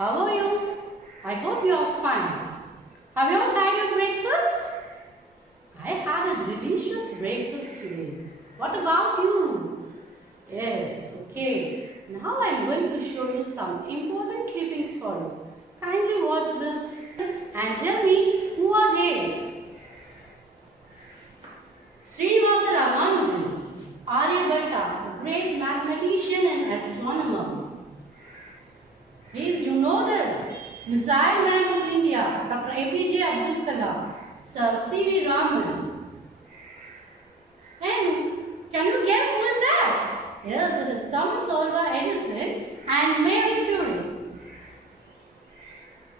How are you? I hope you are fine. Have you all had your breakfast? I had a delicious breakfast today. What about you? Yes, okay. Now I am going to show you some important clippings for you. Kindly watch this and tell me who are they. Srinivasa Ramanujan, Aryabhatta, a great mathematician and astronomer. Please, you know this. Missile Man of India, Dr. APJ Abdul Kalam, Sir C.V. Raman. And can you guess who is that? Yes, it is Thomas Alva Edison and Marie Curie.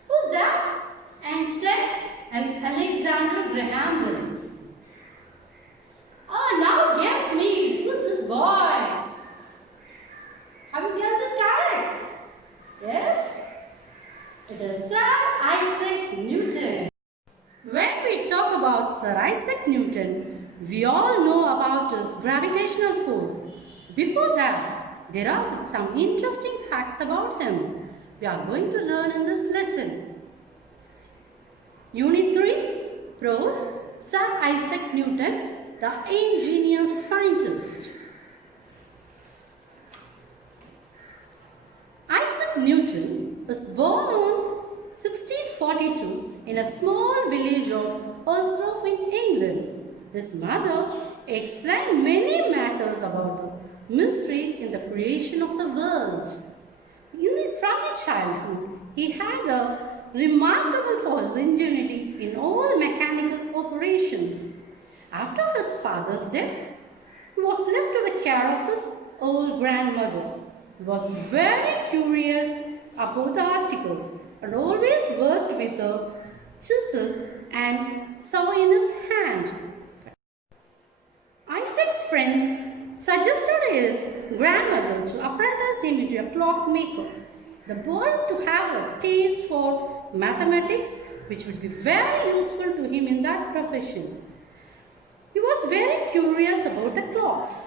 Who's that? Einstein and Alexander Graham Bell. Oh, now guess me. Who's this boy? Have you guessed it correct? Yes, it is Sir Isaac Newton. When we talk about Sir Isaac Newton, we all know about his gravitational force. Before that, there are some interesting facts about him we are going to learn in this lesson. Unit 3, Prose, Sir Isaac Newton, the ingenious scientist. Isaac Newton was born on 1642 in a small village of Ulsthorpe in England. His mother explained many matters about the mystery in the creation of the world. From his childhood, he had a remarkable for his ingenuity in all mechanical operations. After his father's death, he was left to the care of his old grandmother. He was very curious about the articles and always worked with a chisel and saw in his hand. Isaac's friend suggested his grandmother to apprentice him into a clockmaker. The boy to have a taste for mathematics, which would be very useful to him in that profession. He was very curious about the clocks,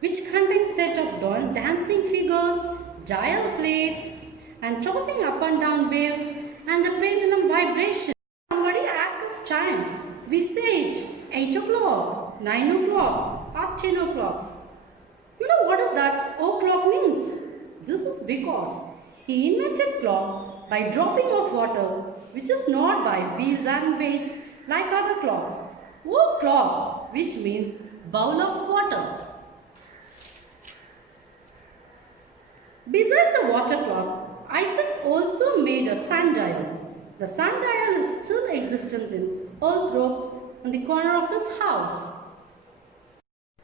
which contained set of dancing figures, dial plates, and tossing up and down waves, and the pendulum vibration. Somebody asks us time. We say it 8 o'clock, 9 o'clock, or 10 o'clock. You know what is that o'clock means? This is because he invented clock by dropping of water, which is not by wheels and weights like other clocks. O'clock, which means bowl of water. Besides a water clock, Isaac also made a sundial. The sundial is still in existence in Ulsthorpe on the corner of his house.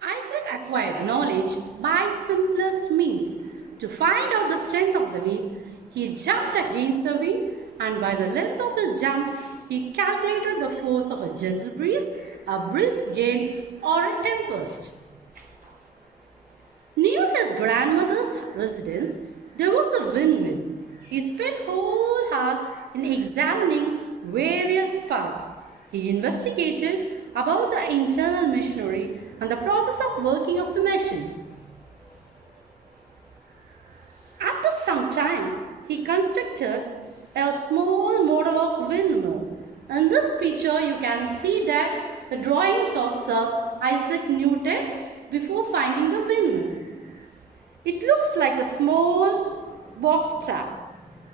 Isaac acquired knowledge by simplest means. To find out the strength of the wind, he jumped against the wind, and by the length of his jump, he calculated the force of a gentle breeze, a brisk gale, or a tempest. Near his grandmother's residence, there was a windmill. He spent whole hours in examining various parts. He investigated about the internal machinery and the process of working of the machine. After some time, he constructed a small model of windmill. In this picture, you can see that the drawings of Sir Isaac Newton before finding the windmill. It looks like a small box trap.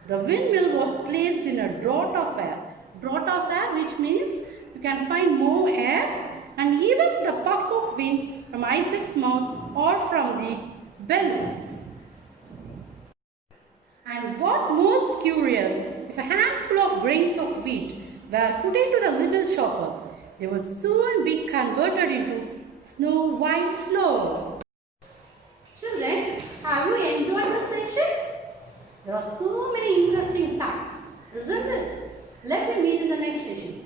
The windmill was placed in a draught of air. Draught of air, which means you can find more air, and even the puff of wind from Isaac's mouth or from the bellows. And what most curious, if a handful of grains of wheat were put into the little chopper, they would soon be converted into snow white flour. Children, have you enjoyed this session? There are so many interesting facts, isn't it? Let me meet in the next session.